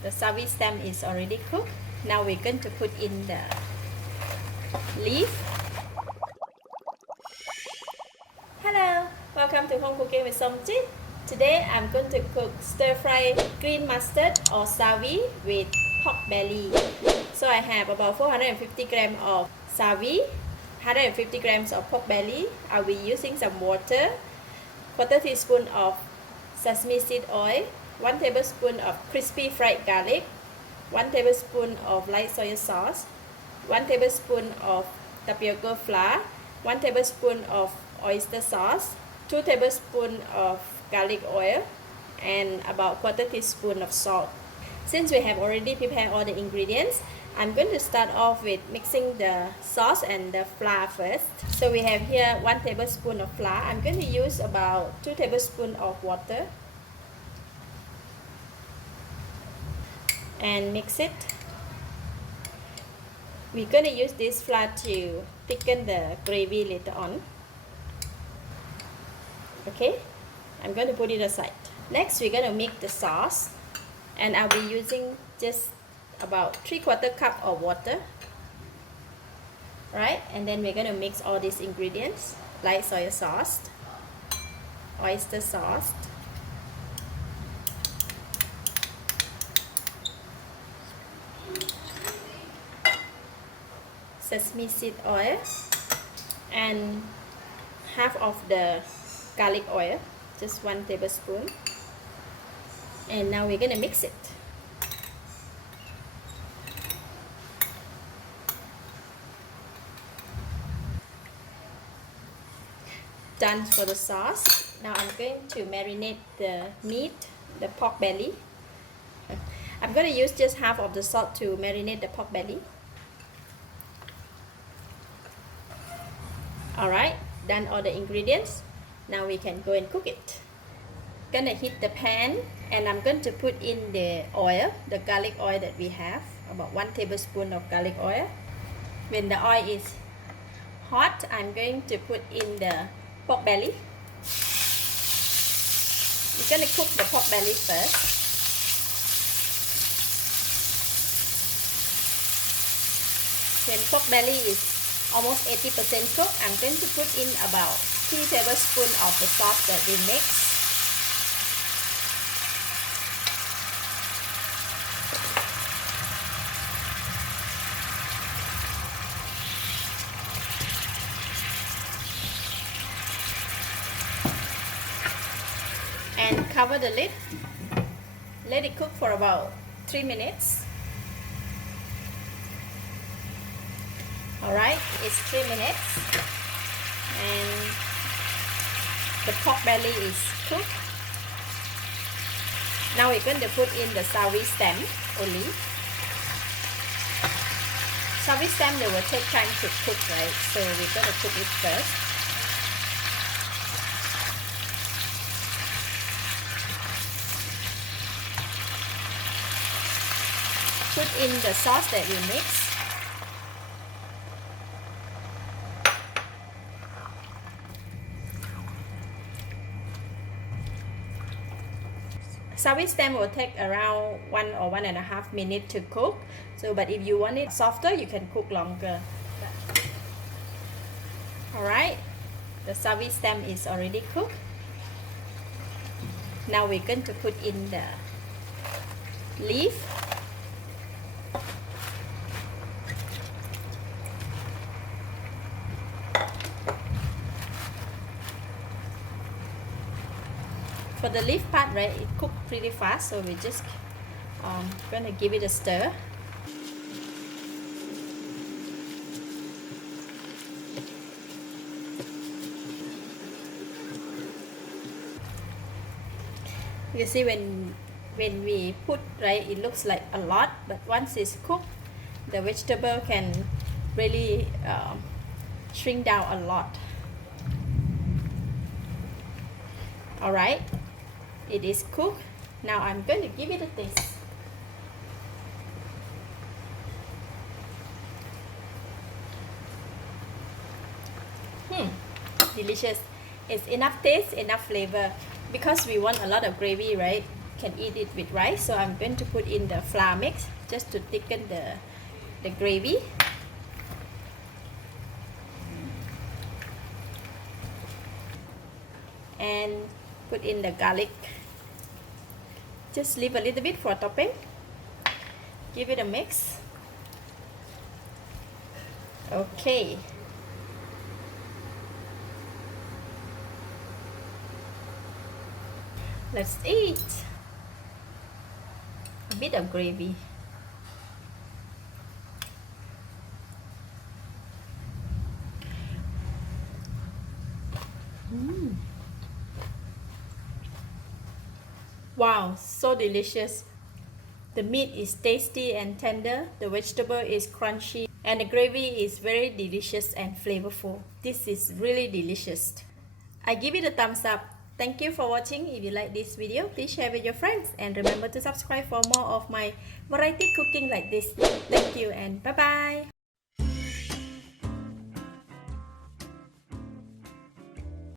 The Sawi stem is already cooked. Now we're going to put in the leaf. Hello, welcome to Home Cooking with Somjit. Today I'm going to cook stir-fry green mustard or Sawi with pork belly. So I have about 450 grams of Sawi, 150 grams of pork belly. I'll be using some water, quarter teaspoon of sesame seed oil, 1 tablespoon of crispy fried garlic, 1 tablespoon of light soy sauce, 1 tablespoon of tapioca flour, 1 tablespoon of oyster sauce, 2 tablespoons of garlic oil, and about quarter teaspoon of salt. Since we have already prepared all the ingredients, I'm going to start off with mixing the sauce and the flour first. So we have here 1 tablespoon of flour. I'm going to use about 2 tablespoons of water and mix it. We're going to use this flour to thicken the gravy later on. Okay, I'm going to put it aside. Next, we're going to make the sauce, and I'll be using just about 3/4 cup of water. Right, and then we're going to mix all these ingredients: light soy sauce, oyster sauce, sesame seed oil, and half of the garlic oil, just 1 tablespoon. And now we're going to mix it. Done for the sauce. Now I'm going to marinate the meat, the pork belly. I'm going to use just half of the salt to marinate the pork belly. Alright, done all the ingredients. Now we can go and cook it. Gonna heat the pan, and I'm going to put in the oil, the garlic oil that we have, about 1 tablespoon of garlic oil. When the oil is hot, I'm going to put in the pork belly. We're gonna cook the pork belly first. When pork belly is almost 80% cooked, I'm going to put in about 3 tablespoons of the sauce that we mixed. And cover the lid. Let it cook for about 3 minutes. Alright, it's 3 minutes, and the pork belly is cooked. Now we're going to put in the Sawi stem only. Sawi stem, they will take time to cook, right? So we're going to cook it first. Put in the sauce that we mixed. Sawi stem will take around 1 or 1.5 minutes to cook. So, but if you want it softer, you can cook longer. Alright, the Sawi stem is already cooked. Now we're going to put in the leaf. For the leaf part, right, it cooked pretty fast, so we're just going to give it a stir. You see, when we put, right, it looks like a lot, but once it's cooked, the vegetable can really shrink down a lot. Alright, it is cooked. Now I'm going to give it a taste. Delicious. It's enough taste, enough flavor. Because we want a lot of gravy, right? can eat it with rice, so I'm going to put in the flour mix just to thicken the gravy. And put in the garlic. Just leave a little bit for topping. Give it a mix. Okay. Let's eat. A bit of gravy. Wow, so delicious. The meat is tasty and tender, the vegetable is crunchy, and the gravy is very delicious and flavorful. This is really delicious. I give it a thumbs up. Thank you for watching. If you like this video, please share with your friends and remember to subscribe for more of my variety cooking like this. Thank you and bye bye.